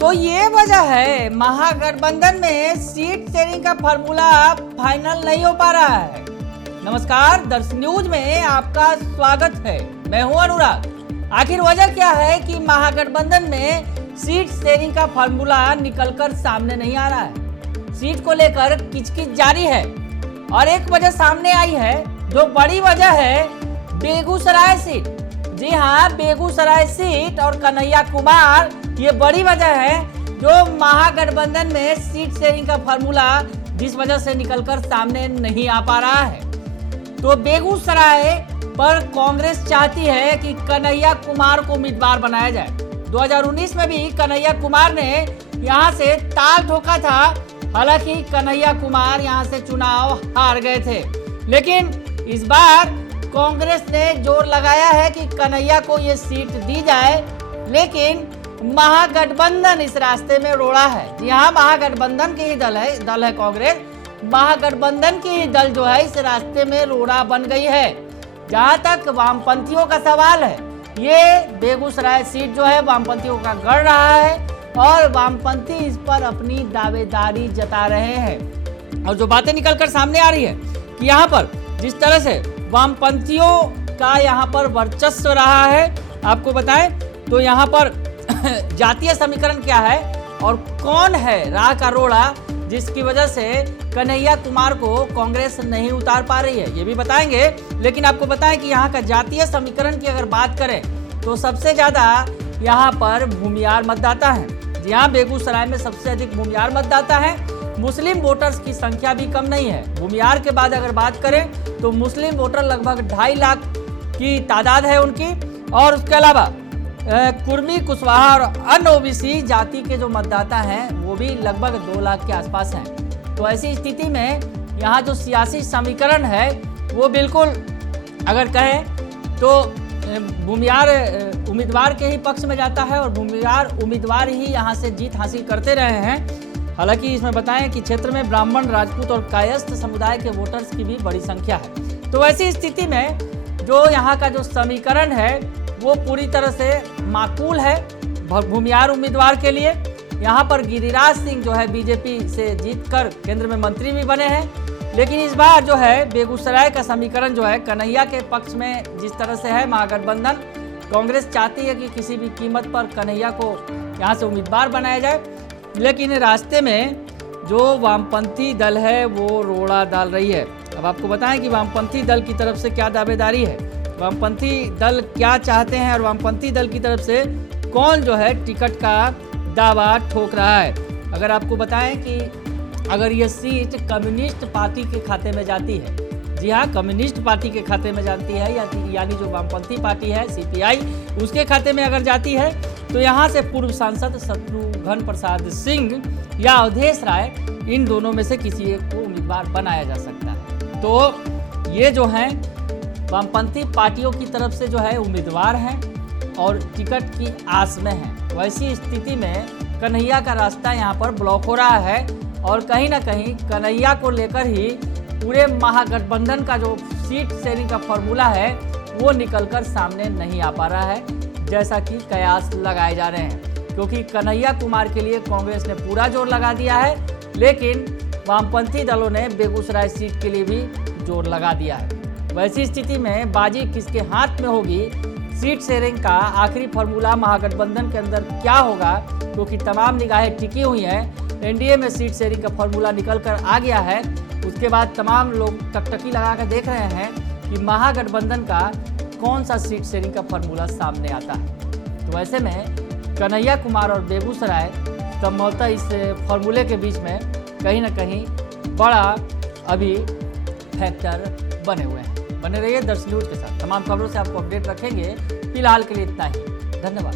तो ये वजह है महागठबंधन में सीट शेयरिंग का फॉर्मूला फाइनल नहीं हो पा रहा है। नमस्कार, दर्श न्यूज में आपका स्वागत है। मैं हूं अनुराग। आखिर वजह क्या है कि महागठबंधन में सीट शेयरिंग का फॉर्मूला निकलकर सामने नहीं आ रहा है। सीट को लेकर किचकिच जारी है और एक वजह सामने आई है, जो बड़ी वजह है बेगूसराय सीट। जी हाँ, बेगूसराय सीट और कन्हैया कुमार ये बड़ी वजह है जो महागठबंधन में सीट शेयरिंग का फॉर्मूला जिस वजह से निकलकर सामने नहीं आ पा रहा है। तो बेगूसराय पर कांग्रेस चाहती है कि कन्हैया कुमार को उम्मीदवार बनाया जाए। 2019 में भी कन्हैया कुमार ने यहां से ताल ठोका था। हालांकि कन्हैया कुमार यहां से चुनाव हार गए थे, लेकिन इस बार कांग्रेस ने जोर लगाया है कि कन्हैया को ये सीट दी जाए, लेकिन महागठबंधन इस रास्ते में रोड़ा है। यहाँ महागठबंधन के ही दल है कांग्रेस। महागठबंधन की ही दल जो है इस रास्ते में रोड़ा बन गई है। जहाँ तक वामपंथियों का सवाल है, ये बेगूसराय सीट जो है वामपंथियों का गढ़ रहा है और वामपंथी इस पर अपनी दावेदारी जता रहे हैं। और जो बातें निकलकर सामने आ रही है कि यहाँ पर जिस तरह से वामपंथियों का यहाँ पर वर्चस्व रहा है, आपको बताएं तो यहाँ पर जातीय समीकरण क्या है और कौन है राह का रोड़ा जिसकी वजह से कन्हैया कुमार को कांग्रेस नहीं उतार पा रही है, ये भी बताएंगे। लेकिन आपको बताएं कि यहाँ का जातीय समीकरण की अगर बात करें तो सबसे ज्यादा यहाँ पर भूमियार मतदाता हैं। जी हाँ, बेगूसराय में सबसे अधिक भूमियार मतदाता हैं। मुस्लिम वोटर्स की संख्या भी कम नहीं है। भूमियार के बाद अगर बात करें तो मुस्लिम वोटर लगभग 2.5 लाख की तादाद है उनकी, और उसके अलावा कुर्मी, कुशवाहा और अन्य ओबीसी जाति के जो मतदाता हैं वो भी लगभग 2 लाख के आसपास हैं। तो ऐसी स्थिति में यहाँ जो सियासी समीकरण है वो बिल्कुल अगर कहें तो भूमियार उम्मीदवार के ही पक्ष में जाता है और भूमियार उम्मीदवार ही यहाँ से जीत हासिल करते रहे हैं। हालांकि इसमें बताएं कि क्षेत्र में ब्राह्मण, राजपूत और कायस्थ समुदाय के वोटर्स की भी बड़ी संख्या है। तो ऐसी स्थिति में जो यहाँ का जो समीकरण है वो पूरी तरह से माकूल है भूमियार उम्मीदवार के लिए। यहाँ पर गिरिराज सिंह जो है बीजेपी से जीतकर केंद्र में मंत्री भी बने हैं, लेकिन इस बार जो है बेगूसराय का समीकरण जो है कन्हैया के पक्ष में जिस तरह से है। महागठबंधन कांग्रेस चाहती है कि किसी भी कीमत पर कन्हैया को यहाँ से उम्मीदवार बनाया जाए, लेकिन रास्ते में जो वामपंथी दल है वो रोड़ा डाल रही है। अब आपको बताएं कि वामपंथी दल की तरफ से क्या दावेदारी है, वामपंथी दल क्या चाहते हैं और वामपंथी दल की तरफ से कौन जो है टिकट का दावा ठोक रहा है। अगर आपको बताएं कि अगर ये सीट कम्युनिस्ट पार्टी के खाते में जाती है, जी हाँ, कम्युनिस्ट पार्टी के खाते में जाती है, यानी जो वामपंथी पार्टी है सीपीआई, उसके खाते में अगर जाती है तो यहाँ से पूर्व सांसद शत्रुघ्न प्रसाद सिंह या अवधेश राय, इन दोनों में से किसी एक को उम्मीदवार बनाया जा सकता है। तो ये जो हैं वामपंथी पार्टियों की तरफ से जो है उम्मीदवार हैं और टिकट की आस में हैं। वैसी स्थिति में कन्हैया का रास्ता यहाँ पर ब्लॉक हो रहा है और कहीं ना कहीं कन्हैया को लेकर ही पूरे महागठबंधन का जो सीट शेयरिंग का फॉर्मूला है वो निकलकर सामने नहीं आ पा रहा है, जैसा कि कयास लगाए जा रहे हैं। क्योंकि कन्हैया कुमार के लिए कांग्रेस ने पूरा जोर लगा दिया है, लेकिन वामपंथी दलों ने बेगूसराय सीट के लिए भी जोर लगा दिया है। वैसी स्थिति में बाजी किसके हाथ में होगी, सीट शेयरिंग का आखिरी फॉर्मूला महागठबंधन के अंदर क्या होगा, क्योंकि तमाम निगाहें टिकी हुई हैं। एनडीए में सीट शेयरिंग का फॉर्मूला निकल कर आ गया है, उसके बाद तमाम लोग टकटकी लगा कर देख रहे हैं कि महागठबंधन का कौन सा सीट शेयरिंग का फॉर्मूला सामने आता है। तो ऐसे में कन्हैया कुमार और बेगूसराय संभवतः इस फॉर्मूले के बीच में कहीं ना कहीं बड़ा अभी फैक्टर बने हुए हैं। बने रहिए दर्श न्यूज के साथ, तमाम खबरों से आपको अपडेट रखेंगे। फिलहाल के लिए इतना ही, धन्यवाद।